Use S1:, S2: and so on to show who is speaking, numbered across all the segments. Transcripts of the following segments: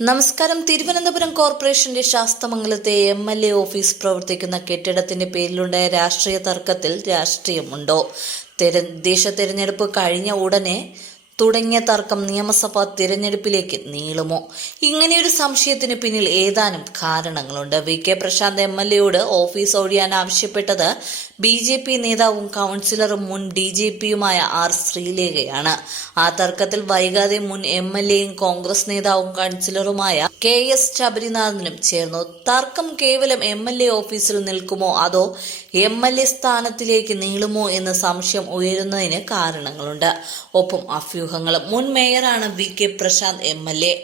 S1: നമസ്കാരം. തിരുവനന്തപുരം കോർപ്പറേഷന്റെ ശാസ്തമംഗലത്തെ എം എൽ എ ഓഫീസ് പ്രവർത്തിക്കുന്ന കെട്ടിടത്തിന്റെ പേരിലുണ്ടായ രാഷ്ട്രീയ തർക്കത്തിൽ രാഷ്ട്രീയമുണ്ടോ? തെര- ദേശ തെരഞ്ഞെടുപ്പ് കഴിഞ്ഞ ഉടനെ തുടങ്ങിയ തർക്കം നിയമസഭാ തിരഞ്ഞെടുപ്പിലേക്ക് നീളുമോ? ഇങ്ങനെയൊരു സംശയത്തിന് പിന്നിൽ ഏതാനും കാരണങ്ങളുണ്ട്. V K Prashanth M L എയോട് office ഒഴിയാൻ ആവശ്യപ്പെട്ടത് ബി ജെ പി നേതാവും കൗൺസിലറും മുൻ ഡി ജി പിയുമായ ആർ ശ്രീലേഖയാണ്. ആ തർക്കത്തിൽ വൈകാതെ മുൻ എം എൽ എയും കോൺഗ്രസ് നേതാവും കൗൺസിലറുമായ കെ എസ് ശബരിനാഥനും ചേർന്നു. തർക്കം കേവലം എം എൽ എ ഓഫീസിൽ നിൽക്കുമോ അതോ എം എൽ എ സ്ഥാനത്തിലേക്ക് നീളുമോ എന്ന സംശയം ഉയരുന്നതിന് കാരണങ്ങളുണ്ട്. ഒപ്പം അഭ്യൂഹങ്ങളും. മുൻ മേയറാണ് V K Prasanth M L A.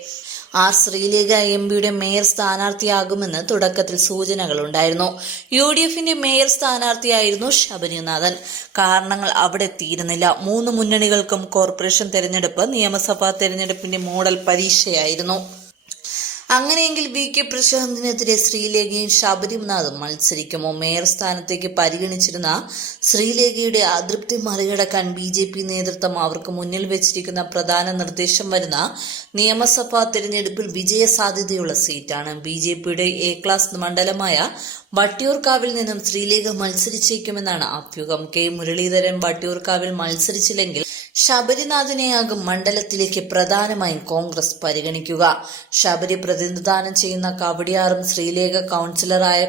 S1: R Sreelekha M പിയുടെ മേയർ സ്ഥാനാർത്ഥിയാകുമെന്ന് തുടക്കത്തിൽ സൂചനകളുണ്ടായിരുന്നു. യു ഡി എഫിന്റെ മേയർ സ്ഥാനാർത്ഥിയായിരുന്നു ശബരിനാഥൻ. കാരണങ്ങൾ അവിടെ തീരുന്നില്ല. മൂന്ന് മുന്നണികൾക്കും കോർപ്പറേഷൻ തെരഞ്ഞെടുപ്പ് നിയമസഭാ തെരഞ്ഞെടുപ്പിന്റെ മോഡൽ പരീക്ഷയായിരുന്നു. അങ്ങനെയെങ്കിൽ വി കെ പ്രശാന്തിനെതിരെ ശ്രീലേഖയും ശബരിനാഥും മത്സരിക്കുമോ മേയർ സ്ഥാനത്തേക്ക് പരിഗണിച്ചിരുന്ന ശ്രീലേഖയുടെ അതൃപ്തി മറികടക്കാൻ ബി ജെ പി നേതൃത്വം അവർക്ക് മുന്നിൽ വെച്ചിരിക്കുന്ന പ്രധാന നിർദ്ദേശം വരുന്ന നിയമസഭാ തിരഞ്ഞെടുപ്പിൽ വിജയ സാധ്യതയുള്ള സീറ്റാണ്. ബി ജെ പിയുടെ എ ക്ലാസ് മണ്ഡലമായ വട്ടിയൂർക്കാവിൽ നിന്നും ശ്രീലേഖ മത്സരിച്ചേക്കുമെന്നാണ് അഭ്യൂഹം കെ മുരളീധരൻ വട്ടിയൂർക്കാവിൽ മത്സരിച്ചില്ലെങ്കിൽ ശബരിനാഥിനെയാകും മണ്ഡലത്തിലേക്ക് പ്രധാനമായും കോൺഗ്രസ് പരിഗണിക്കുക. ശബരി പ്രതിനിധാനം ചെയ്യുന്ന കവടിയാറും ശ്രീലേഖ കൗൺസിലറായ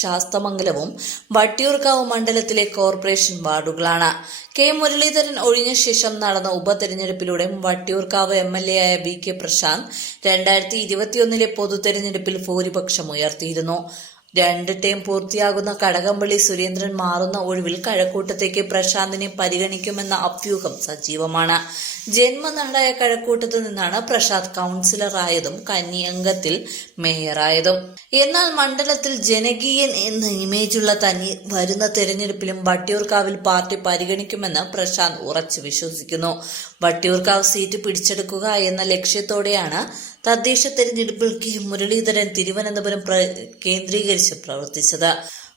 S1: ശാസ്തമംഗലവും വട്ടിയൂർക്കാവ് മണ്ഡലത്തിലെ കോർപ്പറേഷൻ വാർഡുകളാണ്. കെ മുരളീധരൻ ഒഴിഞ്ഞ ശേഷം നടന്ന ഉപതെരഞ്ഞെടുപ്പിലൂടെ വട്ടിയൂർക്കാവ് എം എൽ എ ആയ വി കെ പ്രശാന്ത് രണ്ടായിരത്തി ഇരുപത്തിയൊന്നിലെ പൊതുതെരഞ്ഞെടുപ്പിൽ ഭൂരിപക്ഷം ഉയർത്തിയിരുന്നു. രണ്ട് ടേം പൂർത്തിയാകുന്ന കടകംപള്ളി സുരേന്ദ്രൻ മാറുന്ന ഒഴിവിൽ കഴക്കൂട്ടത്തേക്ക് പ്രശാന്തിനെ പരിഗണിക്കുമെന്ന അഭ്യൂഹം സജീവമാണ്. ജന്മനാടായ കഴക്കൂട്ടത്തു നിന്നാണ് പ്രശാന്ത് കൗൺസിലറായതും കന്നി അംഗത്തിൽ മേയറായതും. എന്നാൽ മണ്ഡലത്തിൽ ജനകീയൻ എന്ന ഇമേജുള്ള തന്നെ വരുന്ന തെരഞ്ഞെടുപ്പിലും വട്ടിയൂർക്കാവിൽ പാർട്ടി പരിഗണിക്കുമെന്ന് പ്രശാന്ത് ഉറച്ചു വിശ്വസിക്കുന്നു. വട്ടിയൂർക്കാവ് സീറ്റ് പിടിച്ചെടുക്കുക എന്ന ലക്ഷ്യത്തോടെയാണ് തദ്ദേശ തെരഞ്ഞെടുപ്പിൽ കെ മുരളീധരൻ തിരുവനന്തപുരം കേന്ദ്രീകരിച്ച് പ്രവർത്തിച്ചത്.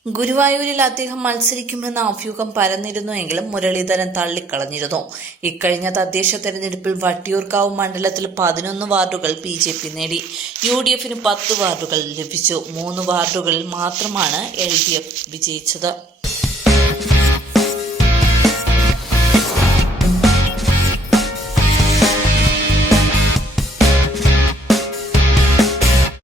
S1: ഗുരുവായൂരിൽ അദ്ദേഹം മത്സരിക്കുമെന്ന അഭ്യൂഹം പരന്നിരുന്നുവെങ്കിലും മുരളീധരൻ തള്ളിക്കളഞ്ഞിരുന്നു. ഇക്കഴിഞ്ഞ തദ്ദേശ തെരഞ്ഞെടുപ്പിൽ വട്ടിയൂർക്കാവ് മണ്ഡലത്തിൽ പതിനൊന്ന് വാർഡുകൾ ബി ജെ പി നേടി. യു ഡി എഫിന് പത്ത് വാർഡുകൾ ലഭിച്ചു. മൂന്ന് വാർഡുകളിൽ മാത്രമാണ് എൽ ഡി എഫ് വിജയിച്ചത്.